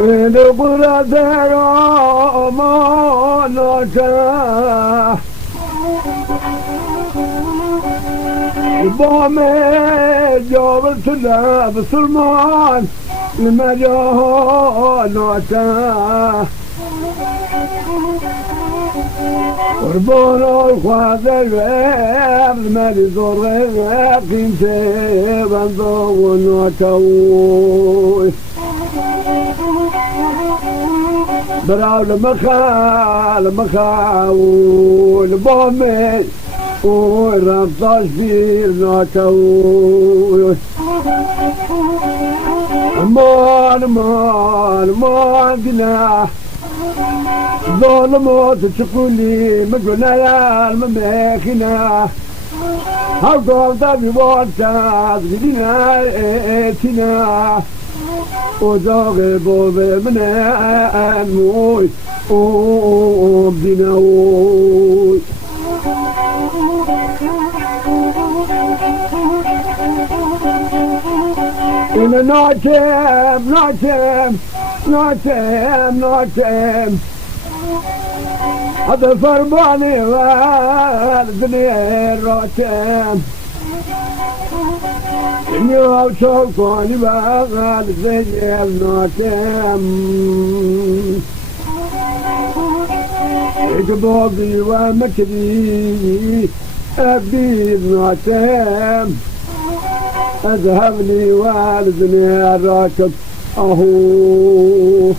نبرد رامانتا بام جابت لاب سلمان المجاناتا قربان الخواد الغيب المريض الغيب كنتي بندوناتوي براو المخاول بامي ورمطاش بير ناتوي مان قناح ظلمات تقولي مقنا يا المماكنة هاو دابي وانتاز بدينا اتنا وزاغي بوبي من موي بدينا وي إنا نعتم هذا فرباني والدني الراتم إني أوصلكني والدني الراتم إقباضي ومكري أبي الراتم أذهب لي والدني الراكب أهو